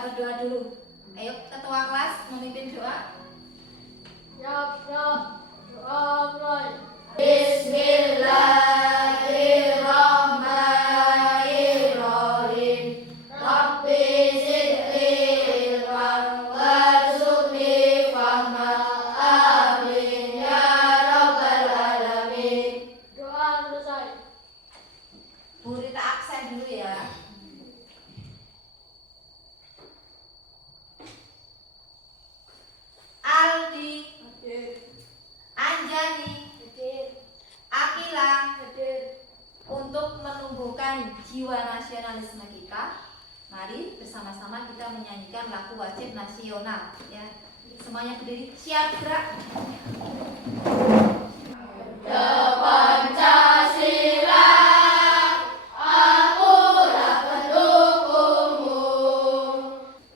berdoa dulu. Ayo ketua kelas memimpin doa. Siap, doa mulai. Bismillahirrahmanirrahim. Rabbi zidni ilman warzuqni fahma. Amin ya rabbal alamin. Doa selesai. Bu Rita aksen dulu ya. Aldi, Hadir. Anjani, Hadir. Akila, Hadir. untuk menumbuhkan jiwa nasionalisme kita, mari bersama-sama kita menyanyikan lagu wajib nasional ya. Semuanya berdiri, siap gerak. Pancasila, akulah pendukungmu.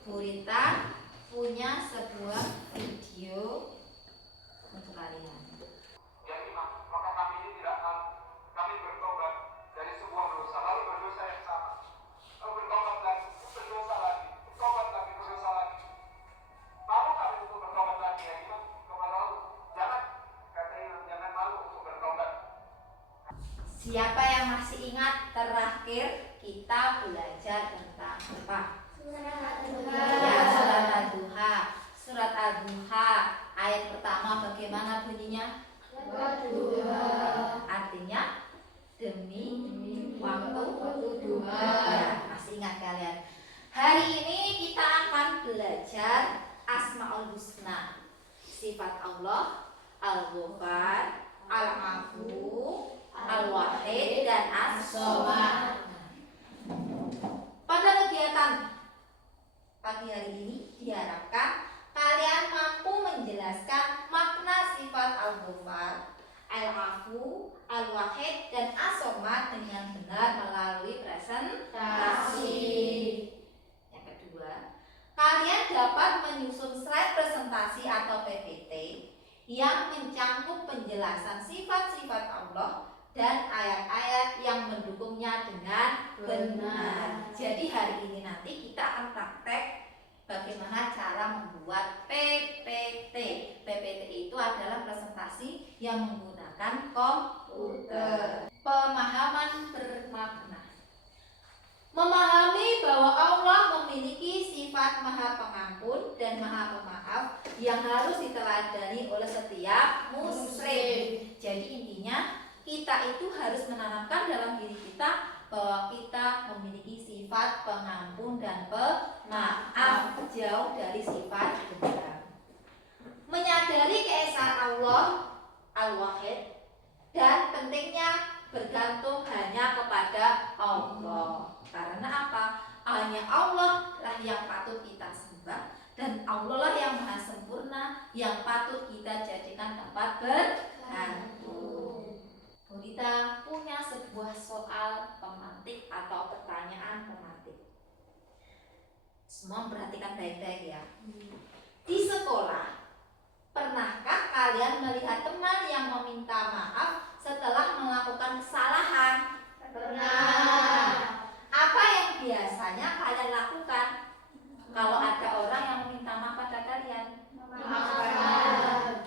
Bu Rita punya sebuah video untuk kalian. Yang lima, maka kami ini tidak akan kami bertobat dari sebuah dosa, lalu berdosa yang sama, lalu bertobat lagi, berdosa lagi, bertobat lagi, berdosa lagi. Malu kami untuk bertobat lagi ya Imam kepada Allah. Jangan, kata Imam, jangan malu untuk bertobat. Siapa yang masih ingat terakhir kita belajar tentang apa? Ya, surat Ad-Duha. Surat Ad-Duha ayat pertama bagaimana bunyinya? Artinya demi waktu duha. Ya, masih ingat kalian? Hari ini kita akan belajar Asmaul Husna, sifat Allah, Al-Ghafar, Al-Afu, Al-Wahid, dan As-Somad. Pada kegiatan pagi hari ini diharapkan kalian mampu menjelaskan makna sifat Al-Ghafar, Al-Afu, Al-Wahid, dan As-Somad dengan benar melalui presentasi. Yang kedua, kalian dapat menyusun slide presentasi atau PPT yang mencakup penjelasan sifat-sifat Allah dan ayat-ayat yang mendukungnya dengan benar. Jadi hari ini nanti kita akan praktek bagaimana cara membuat PPT. PPT itu adalah presentasi yang menggunakan komputer. Pemahaman bermakna. Memahami bahwa Allah memiliki sifat Maha Pengampun dan Maha Pemaaf yang harus diteladani oleh setiap muslim. Jadi intinya kita itu harus menanamkan dalam diri kita bahwa kita memiliki sifat pengampun dan pemaaf, jauh dari sifat dendam. Menyadari keesaan Allah Al-Wahid dan pentingnya bergantung hanya kepada Allah. Karena apa? Hanya Allah lah yang patut kita sembah dan Allah lah yang maha sempurna yang patut kita jadikan tempat bergantung. Kita punya sebuah soal pemantik atau pertanyaan pemantik. Semua perhatikan baik-baik ya. Di sekolah, pernahkah kalian melihat teman yang meminta maaf setelah melakukan kesalahan? Pernah. Apa yang biasanya kalian lakukan kalau ada orang yang meminta maaf pada kalian? Maafkan.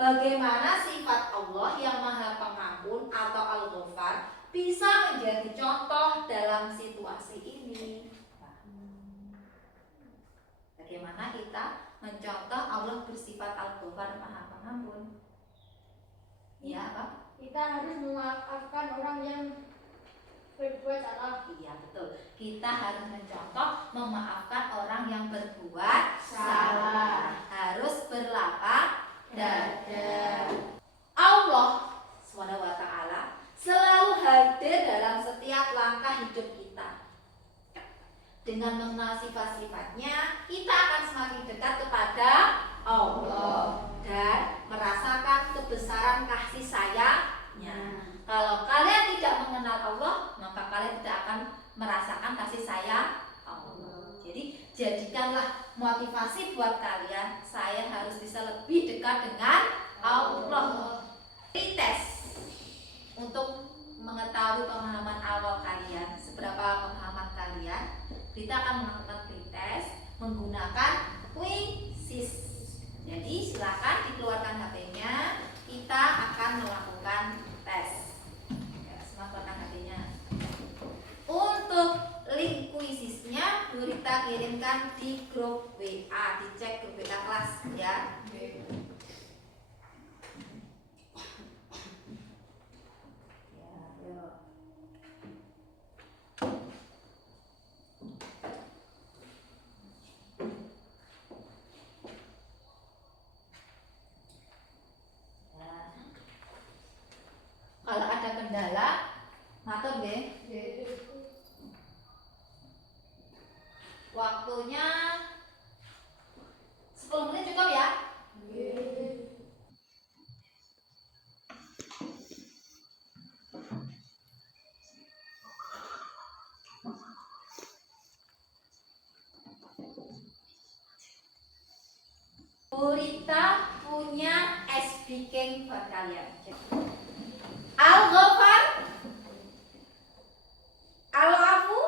Bagaimana sifat Allah yang Maha Pengampun atau Al-Ghafar bisa menjadi contoh dalam situasi ini? Bagaimana kita mencontoh Allah bersifat Al-Ghafar Maha Pengampun? Ya, apa? Kita harus memaafkan orang yang berbuat salah. Iya, betul. Kita harus mencontoh memaafkan orang yang berbuat salah. Harus berlapang dada. Allah SWT selalu hadir dalam setiap langkah hidup kita. Dengan mengenal sifat-sifatnya, kita akan semakin dekat kepada Allah dan merasakan kebesaran kasih sayangnya. Kalau kalian tidak mengenal Allah, maka kalian tidak akan merasakan kasih sayang Allah. Jadi jadikanlah motivasi buat kalian, saya harus bisa lebih dekat dengan Allah. Ini tes untuk mengetahui pemahaman awal kalian, seberapa pemahaman kalian. Kita akan melakukan pretest kendala, matur nggih. Waktunya 10 menit cukup ya? Bu Rita punya es biking buat kalian. Al-Ghafar, Al-Afu,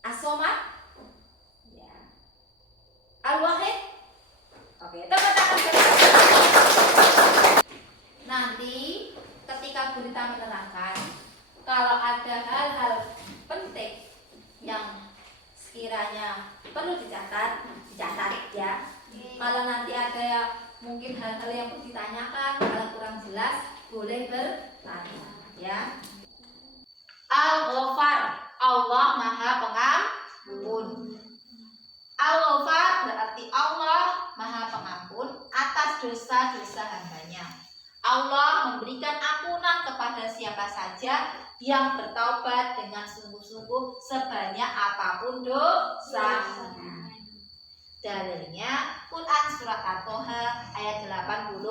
As-Somad, ya. Al-Wahid. Oke, tepuk tangan. Nanti ketika Bu Rita menerangkan, kalau ada hal-hal penting yang sekiranya perlu dicatat ya. Kalau nanti ada mungkin hal-hal yang perlu ditanyakan, kalau kurang jelas boleh bertanya ya. Al-Ghafar, Allah Maha Pengampun. Al-Ghafar berarti Allah Maha Pengampun atas dosa-dosa hambanya. Allah memberikan ampunan kepada siapa saja yang bertaubat dengan sungguh-sungguh sebanyak apapun dosanya. Dalilnya Quran surat At-Toha ayat 82.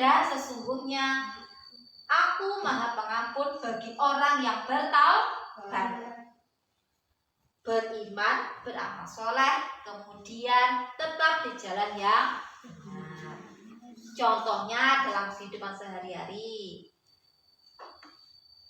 Dan sesungguhnya Aku Maha Pengampun bagi orang yang bertaubat, beriman, beramal soleh, kemudian tetap di jalan yang benar. Contohnya dalam kehidupan sehari-hari,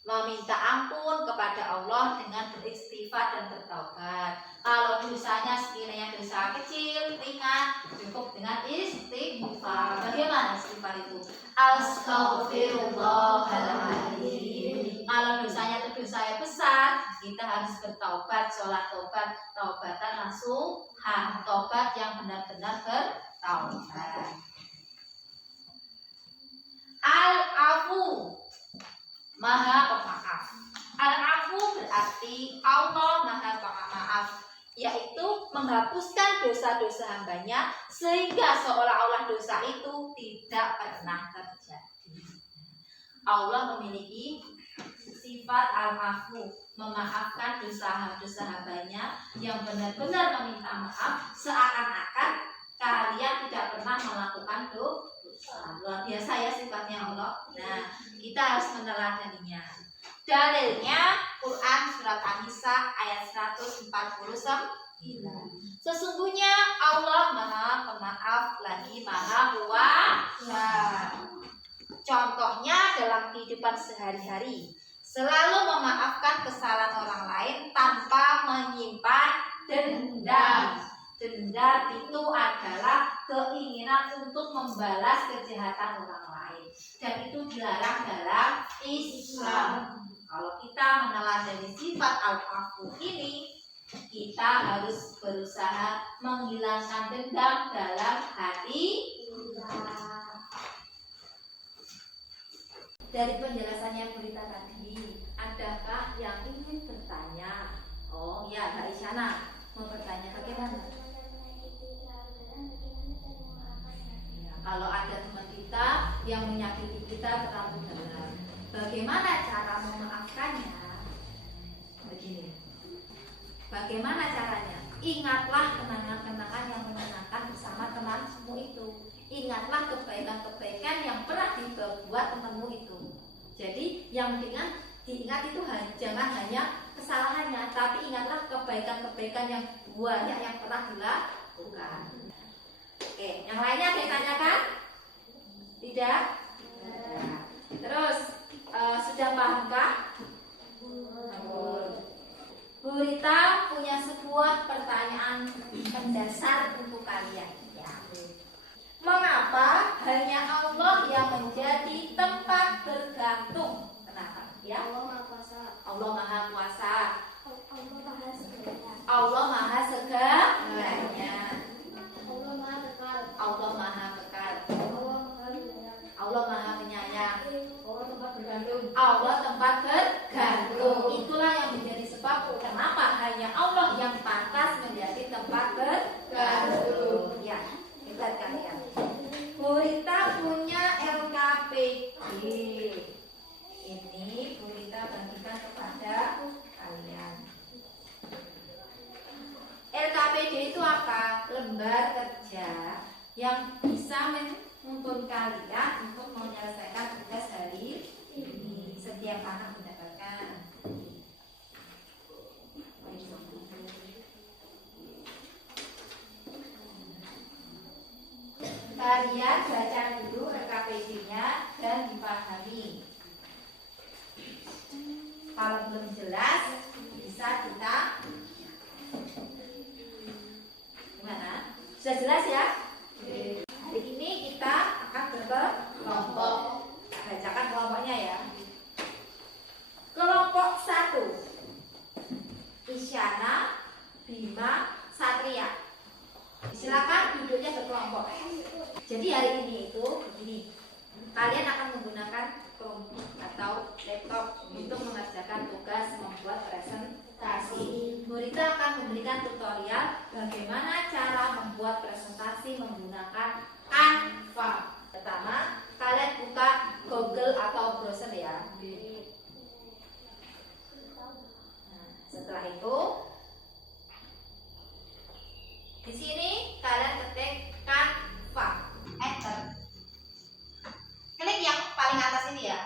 meminta ampun kepada Allah dengan beristighfar dan bertaubat. Kalau dosanya sekiranya dosa kecil, ringan, cukup dengan istighfar. Bagaimana istighfar itu? Astaghfirullahaladzim. Kalau dosanya itu dosa yang besar, kita harus bertaubat, sholat taubat, taubatan langsung, taubat yang benar-benar bertaubat. Al-Afu, Maha Pemaaf. Al-Afu berarti Allah Maha Pemaaf, yaitu menghapuskan dosa-dosa hambanya sehingga seolah-olah dosa itu tidak pernah terjadi. Allah memiliki sifat Al-Afu, memaafkan dosa-dosa hambanya yang benar-benar meminta maaf, seakan-akan kalian tidak pernah melakukan dosa. Luar biasa ya sifatnya Allah. Nah, kita harus meneladaninya. Dalilnya Quran surat An-Nisa ayat 149. Sesungguhnya Allah Maha Pemaaf lagi Maha Kuasa. Contohnya dalam kehidupan sehari-hari, selalu memaafkan kesalahan orang lain tanpa menyimpan dendam. Dendam itu adalah keinginan untuk membalas kejahatan orang lain, dan itu dilarang dalam Islam. Kalau kita meneladani sifat Al-Afu ini, kita harus berusaha menghilangkan dendam dalam hati. Dari penjelasannya Bu Rita tadi, adakah yang ingin bertanya? Oh ya, Mbak Isyana mau bertanya bagaimana? Ya, kalau ada teman kita yang menyakiti kita terlalu dalam, bagaimana cara memaafkannya? Begini, bagaimana caranya? Ingatlah kenangan-kenangan yang menyenangkan bersama temanmu itu. Ingatlah kebaikan-kebaikan yang pernah dibuat temanmu itu. Jadi yang diingat itu jangan hanya kesalahannya, tapi ingatlah kebaikan-kebaikan yang banyak yang pernah dilakukan. Oke, yang lainnya ada yang tanyakan? Tidak? Terus sudah pahamkah? Bu Rita punya sebuah pertanyaan mendasar untuk kalian. Ya. Mengapa hanya Allah yang menjadi tempat bergantung? Kenapa? Ya. Allah Maha Kuasa. Allah Maha Kuasa. Allah Maha Segalanya. Allah Maha Segalanya. Allah Maha Kekal. Allah Maha Kekal. Allah Maha Penyayang. Allah Maha Penyayang. Allah tempat bergantung. Allah tempat bergantung. Itulah yang menjadi sebab kenapa hanya Allah yang pantas menjadi tempat bergantung. Ya, hebat kalian. Bu yang bisa menuntun kalian untuk menyelesaikan tugas hari ini. Setiap anak mendapatkan. Kalian baca dulu RKPD-nya dan dipahami. Kalau belum jelas, bisa kita gimana? Sudah jelas ya? Hari ini kita akan berkelompok. Bacakan kelompoknya ya. Kelompok 1, Isyana, Bima, Satria. Silakan duduknya berkelompok. Jadi hari ini itu begini, kalian akan menggunakan Chromebook atau laptop untuk mengerjakan tugas membuat presentasi. Gurita akan memberikan tutorial bagaimana cara membuat presentasi menggunakan Canva. Pertama, kalian buka Google atau browser ya. Nah, setelah itu di sini kalian ketik Canva, enter. Klik yang paling atas ini ya.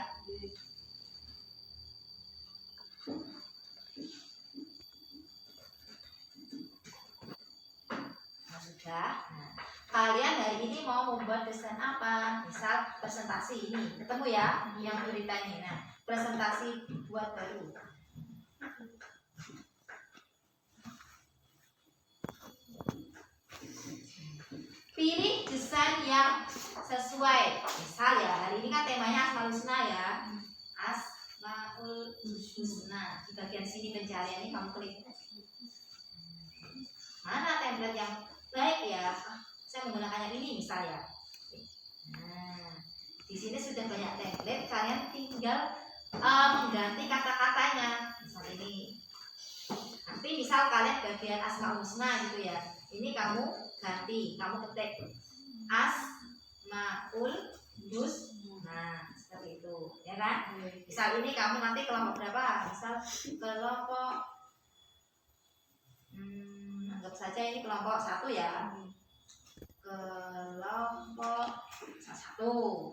Nah, sudah. Nah, kalian hari ini mau membuat desain apa? Misal presentasi ini, ketemu ya yang beritanya. Nah, presentasi buat baru. Pilih desain yang sesuai. Misal ya, hari ini kan temanya Asmaul Husna ya. Asmaul Husna. Di bagian sini pencarian ini kamu klik. Mana template yang baik ya? Saya menggunakan yang ini misal ya. Nah, di sini sudah banyak template. Kalian tinggal mengganti kata-katanya. Misal ini. Nanti misal kalian bagian Asmaul Husna gitu ya. Ini kamu ganti, kamu ketik Asmaul Husna. Nah, seperti itu, ya kan? Misal ini kamu nanti kelompok berapa? Misal kelompok anggap saja ini kelompok 1 ya. Kelompok 1.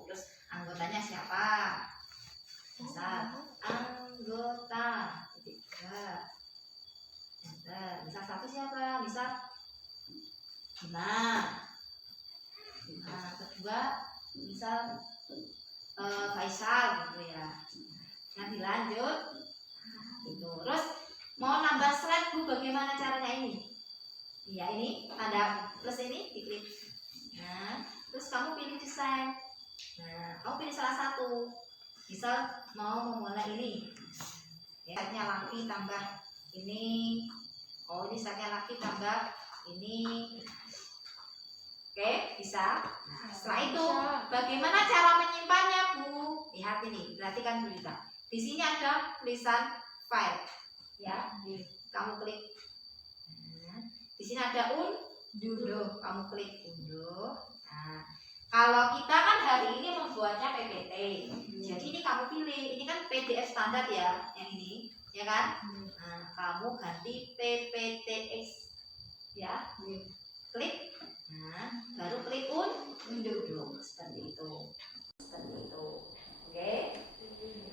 Terus anggotanya siapa? Misal anggota 3. Misal 1 siapa? Misal Nah, kedua misal Faisal gitu ya. Nanti lanjut gitu. Terus mau nambah slide Bu, bagaimana caranya ini? Ya ini tanda plus ini diklik. Nah, terus kamu pilih desain. Nah, kamu pilih salah satu. Misal mau memulai ini. Ya, slide-nya laki tambah ini. Oh, ini slide-nya laki tambah ini. Oke, bisa. Nah, setelah itu bagaimana cara menyimpannya Bu? Lihat ini, perhatikan dulu kita. Di sini ada tulisan file, ya. Kamu klik. Nah, di sini ada unduh, kamu klik unduh. Nah, kalau kita kan hari ini membuatnya PPT, jadi ini kamu pilih. Ini kan PDF standar ya, yang ini, ya kan? Nah, kamu ganti PPTX, ya. Klik. Nah, baru klik unduh seperti itu. Oke.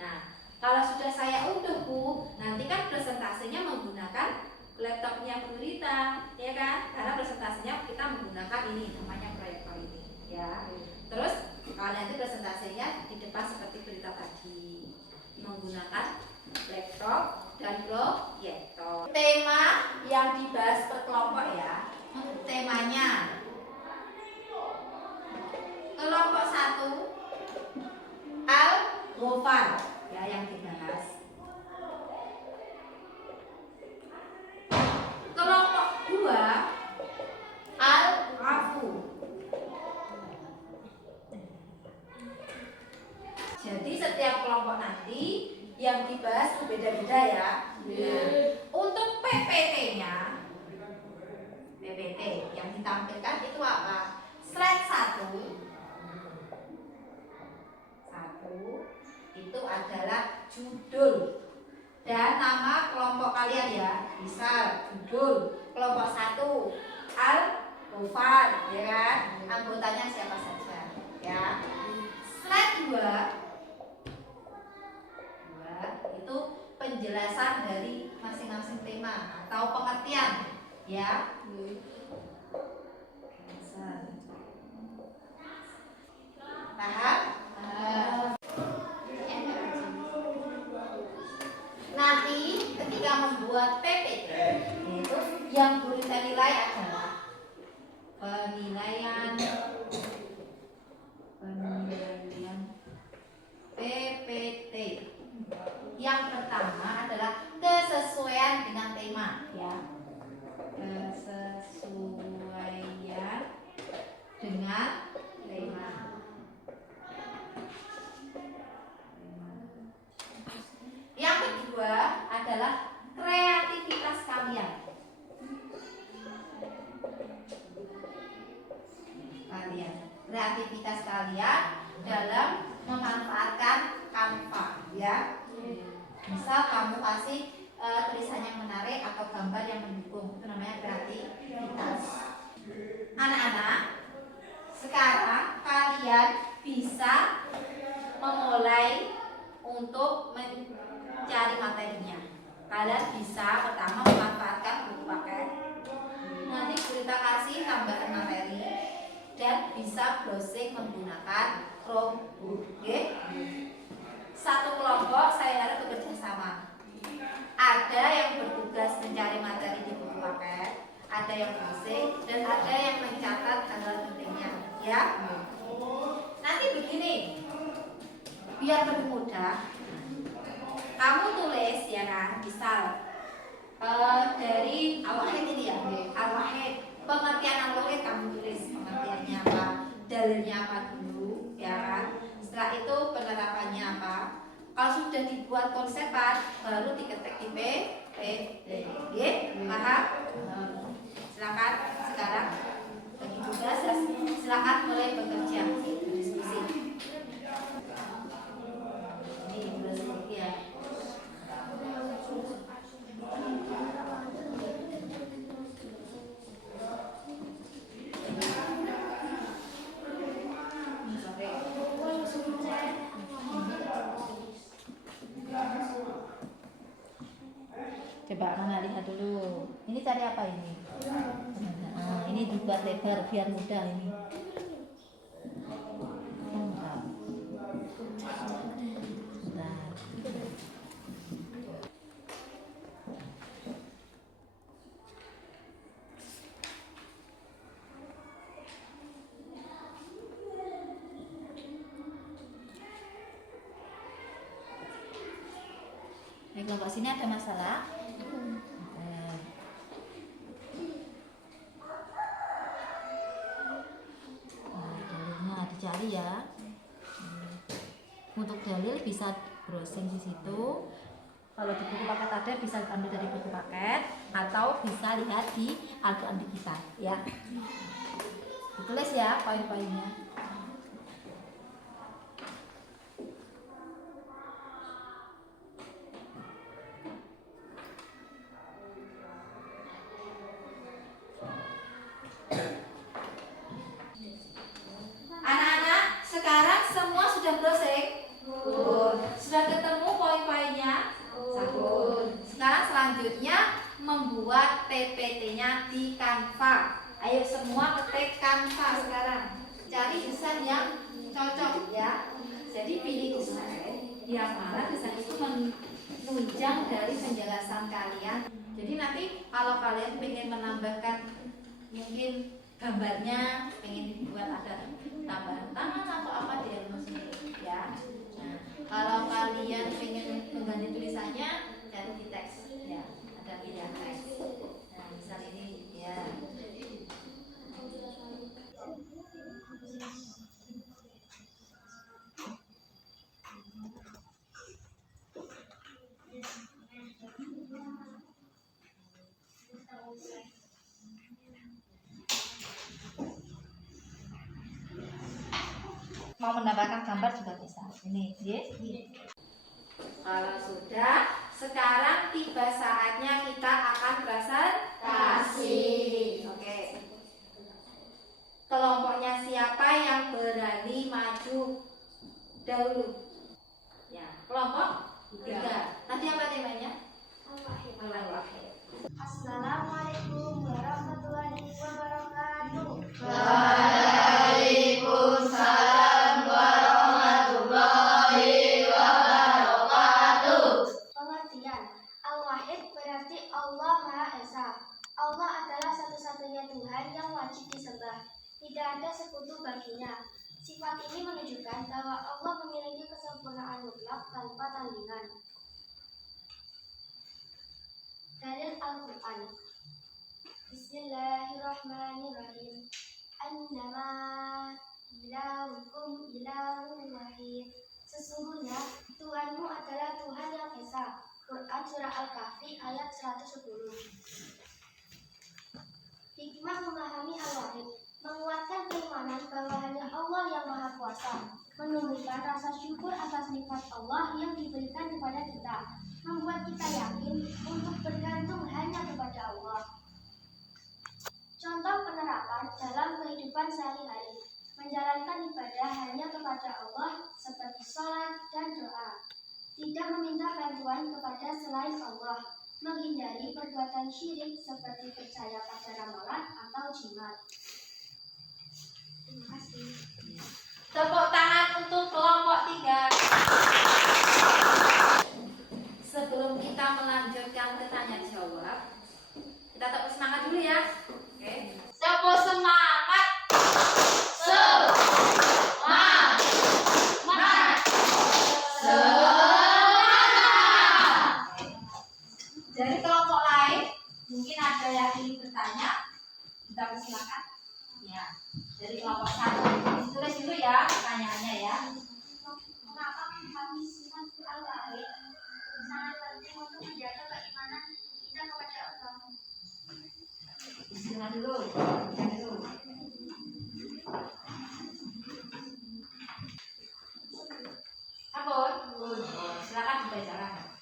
Nah, kalau sudah saya unduh Bu, nanti kan presentasinya menggunakan laptopnya Bu Rita, ya kan? Karena presentasinya kita menggunakan ini, namanya proyektor ini, ya. Terus kalau nanti presentasinya di depan seperti berita tadi, menggunakan laptop dan proyektor. Tema yang dibahas per kelompok ya. Temanya kelompok 1 Al-Ghofar ya yang dibahas. Kelompok 2 Al-Afu. Jadi setiap kelompok nanti yang dibahas berbeda-beda ya. Untuk PPT-nya, PPT yang ditampilkan itu apa? Slide 1 itu adalah judul dan nama kelompok kalian ya. Misal judul kelompok 1 Al Gofar, ya kan? Anggotanya siapa saja, ya. Slide 2 itu penjelasan dari masing-masing tema atau pengertian, ya. Paham? Nanti ketika membuat PPT, itu yang perlu kita nilai adalah penilaian PPT. Yang pertama adalah kesesuaian dengan tema, ya. Kesesuaian dengan tema. Yang kedua adalah kreativitas kalian. Kreativitas kalian dalam memanfaatkan Canva, ya. Misal kamu kasih tulisan yang menarik atau gambar yang mendukung, itu namanya kreativitas. Anak-anak, sekarang kalian bisa memulai untuk mencari materinya. Kalian bisa pertama memanfaatkan buku paket. Nanti kita kasih tambahan materi dan bisa browsing menggunakan Chromebook. Okay? Satu kelompok saya harap bekerja sama. Ada yang bertugas mencari materi di buku paket, ada yang browsing, dan ada yang mencatat hal-hal pentingnya. Ya. Nanti begini, biar lebih mudah, kamu tulis, ya kan, misal dari Al-Wahid ini, ya, Al-Wahid, pengertian Al-Wahid kamu tulis pengertiannya apa, dalilnya apa dulu, ya kan. Setelah itu penerapannya apa. Kalau sudah dibuat konsepan, baru diketik di PPT. Paham? Silakan sekarang bagi tugas, silakan mulai bekerja, diskusi. Ini berarti, ya. Coba Nana lihat dulu. Ini cari apa ini? Nah, ini dibuat lebar biar mudah ini. Baik, kelompok sini ada masalah? Nah, dicari ya. Untuk dalil bisa browsing di situ. Kalau di buku paket ada, bisa ambil dari buku paket atau bisa lihat di Al-Quran digital, ya. Ditulis ya poin-poinnya. Anak-anak, sekarang semua sudah browsing? Sudah ketemu poin-poinnya? Sekarang selanjutnya membuat PPT-nya di Canva. Ayo semua ketik Canva sekarang. Cari desain yang cocok, ya. Jadi pilih desain yang mana desain itu menunjang dari penjelasan kalian. Jadi nanti kalau kalian ingin menambahkan mungkin gambarnya, ingin dibuat ada tambahan tangan atau apa di dalam sini, ya. Nah, kalau kalian ingin mengganti tulisannya, cari di teks, ya. Ada pilihan teks. Nah, misal ini, ya. Mau menambahkan gambar juga bisa. Ini, ya. Kalau sudah, sekarang tiba saatnya kita akan presentasi. Oke. Kelompoknya siapa yang berani maju dahulu? Ya, kelompok 3. Nanti apa temanya? Al-Wahid. Assalamualaikum warahmatullahi wabarakatuh. Waalaikumsalam warahmatullahi wabarakatuh. Pengertian Al-Wahid berarti Allah Maha Esa. Allah adalah satu-satunya Tuhan yang wajib disembah. Tidak ada sekutu baginya. Sifat ini menunjukkan bahwa Allah memiliki kesempurnaan mutlak tanpa tandingan. Dalil Al-Quran. Bismillahirrahmanirrahim. Annama ilahukum ilahun wahid. Sesungguhnya Tuhanmu adalah Tuhan yang Esa. Quran Surah Al-Kahfi ayat 110. Hikmah memahami Al-Wahid, menguatkan keimanan bahwa hanya Allah yang Maha Kuasa, menumbuhkan rasa syukur atas nikmat Allah yang diberikan kepada kita, membuat kita yakin untuk bergantung hanya kepada Allah. Contoh penerapan dalam kehidupan sehari-hari, menjalankan ibadah hanya kepada Allah seperti sholat dan doa, tidak meminta bantuan kepada selain Allah, menghindari perbuatan syirik seperti percaya pada ramalan atau jimat. Terima kasih. Tepuk tangan untuk kelompok 3. Sebelum kita melanjutkan ke tanya jawab, kita tepuk semangat dulu ya. Oke. Tepuk semangat. Semangat. Dari kelompok lain, mungkin ada yang ingin bertanya, kita persilakan. Ya. Dari kelompok 1, ditulis dulu ya pertanyaannya ya. Mengapa memahami sifat Al-Wahid sangat penting untuk menjaga keimanan kita kepada Allah? Bismillah dulu. Ampun. Silakan dibacakan.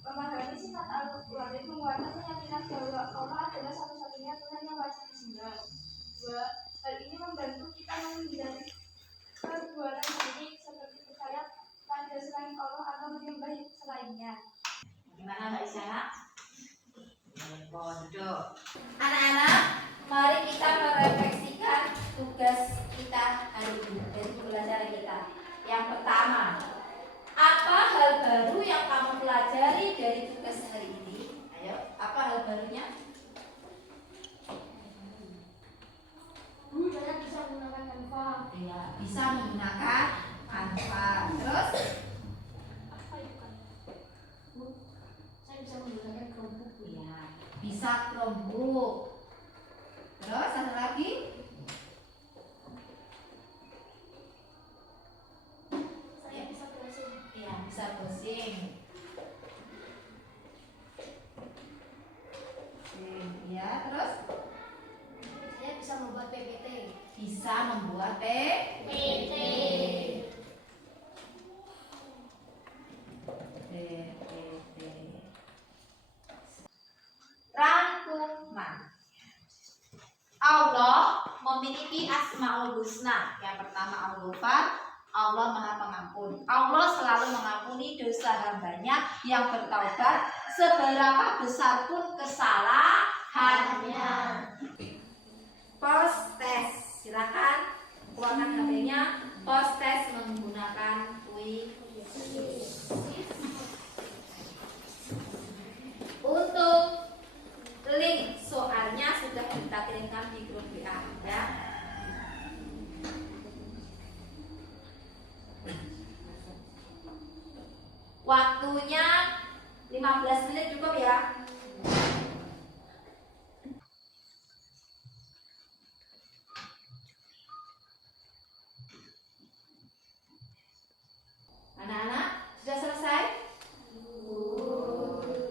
Memahami sifat Al-Wahid menguatkan keyakinan bahwa Allah adalah satu-satunya Tuhan yang wajib disembah. 2. Hal ini membantu kita menghindari perbuatan syirik seperti percaya pada selain Allah atau menyembah selainnya. Gimana Mbak Isyana? Pondok. Anak-anak, mari kita merefleksikan tugas kita hari ini dari pembelajaran kita. Yang pertama, apa hal baru yang kamu pelajari dari tugas hari ini? Ayo, apa hal barunya? Saya bisa menggunakan Canva. Ya, bisa menggunakan Canva. Terus? Apa itu Canva? Saya bisa menggunakan Chromebook. Ya, bisa Chromebook. Terus ada lagi? Saya bisa browsing. Ya, bisa browsing. Ya, terus? Saya bisa membuat PPT. Bisa membuat PPT. Rangkuman. Allah memiliki Asmaul Husna. Yang pertama Al-Ghafar, Allah Maha Pengampun. Allah selalu mengampuni dosa hambanya yang bertaubat seberapa besar pun kesalahannya. Post test, silakan keluarkan HP-nya. Post test menggunakan Quizzes. Untuk link soalnya sudah kita kirimkan di grup WA ya. Waktunya 15 menit cukup ya. Anak-anak, sudah selesai?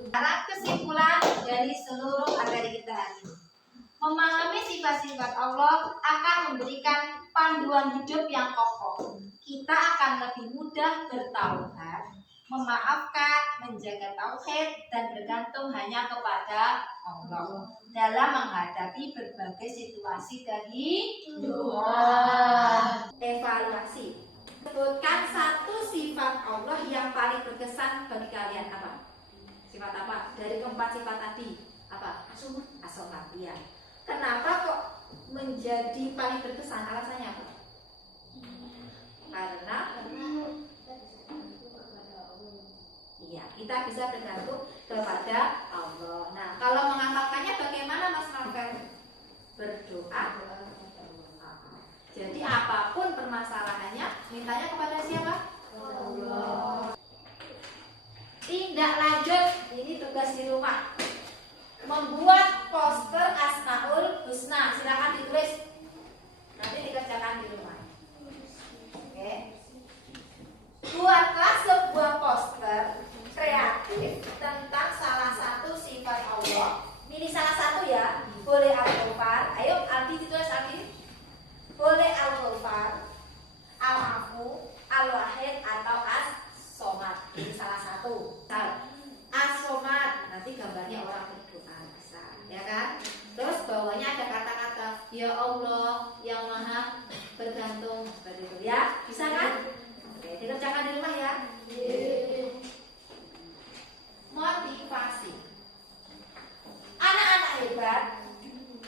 Sekarang kesimpulan dari seluruh materi kita hari ini. Memahami sifat-sifat Allah akan memberikan panduan hidup yang kokoh. Kita akan lebih mudah bertaubat memaafkan, menjaga tauhid, dan bergantung hanya kepada Allah dalam menghadapi berbagai situasi kehidupan. Evaluasi. Sebutkan satu sifat Allah yang paling berkesan bagi kalian. Apa? Sifat apa? Dari keempat sifat tadi. Apa? As-Somad. Ya. Kenapa kok menjadi paling berkesan? Alasannya apa? Karena iya, kita bisa bergantung kepada Allah. Nah, kalau mengamalkannya bagaimana Mas Novel? Berdoa. Jadi apapun permasalahannya, mintanya kepada siapa? Allah. Tindak lanjut, ini tugas di rumah. Membuat poster Asmaul Husna. Silakan ditulis. Nanti dikerjakan di rumah. Oke. Buatlah sebuah poster kreatif tentang salah satu sifat Allah. Milih salah satu ya. Boleh Al-Ghafar. Ayo Aldi ditulis Aldi. Boleh Al-Ghafar, Al-Afu, Al-Wahid atau As-Somad. Ini salah satu. As-Somad nanti gambarnya orang berdoa bisa, ya kan? Terus bawahnya ada kata-kata ya Allah yang maha bergantung seperti itu ya. Bisa kan? Oke, dikerjakan di rumah ya. Motivasi. Anak-anak hebat,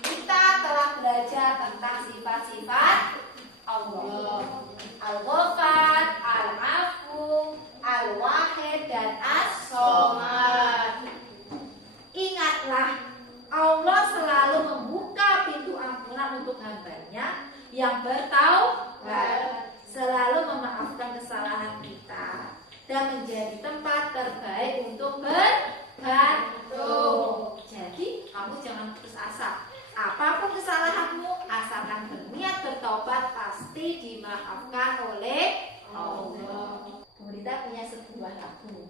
kita telah belajar tentang sifat-sifat Allah. Al-Ghafar, Al-Afu, Al-Wahid, dan As-Somad. Ingatlah, Allah selalu membuka pintu ampunan untuk hambanya yang bertaubat, selalu memaafkan kesalahan kita dan menjadi tempat terbaik untuk bergantung. Jadi kamu jangan putus asa. Apapun kesalahanmu, asalkan berniat bertobat, pasti dimaafkan oleh Allah. Pemerintah punya sebuah lagu.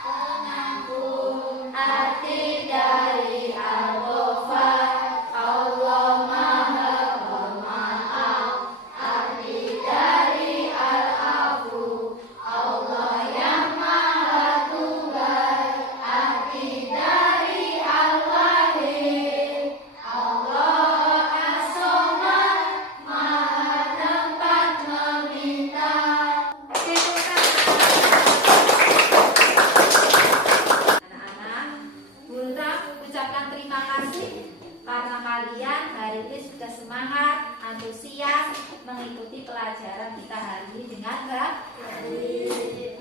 Pengampun arti dari Al-Ghafar, Allah Maha Pemaaf. Arti dari Al-Afu, Allah yang Maha Tunggal. Arti dari Al-Wahid, Allah As-Somad, Maha tempat meminta. Oke, anak-anak, Bunda ucapkan terima kasih karena kalian hari ini sudah semangat, antusias mengikuti pelajaran kita hari ini dengan baik.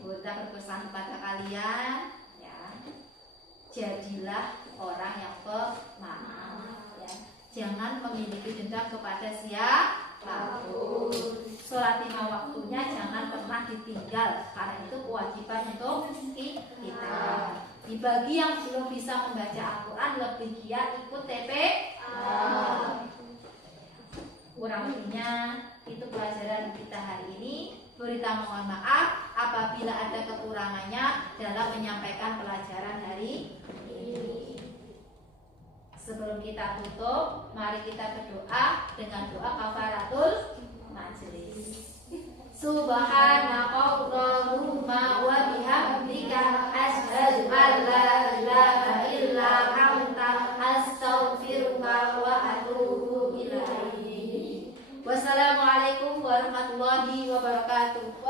Bunda berpesan kepada kalian, ya, jadilah orang yang pemaaf, ya. Jangan memiliki dendam kepada siapapun. Sholat 5 waktunya jangan pernah ditinggal, karena itu kewajiban untuk kita. Dibagi yang belum bisa membaca Al-Quran, lebih giat ikut TPA. Kurang lebihnya itu pelajaran kita hari ini. Berita mohon maaf apabila ada kekurangannya dalam menyampaikan pelajaran hari ini. Sebelum kita tutup, mari kita berdoa dengan doa kafaratul majelis. Subhanakallahumma wa bihamdika asyhadu an la ilaha illa anta astaghfiruka wa atubu ilaik. Wassalamualaikum warahmatullahi wabarakatuh.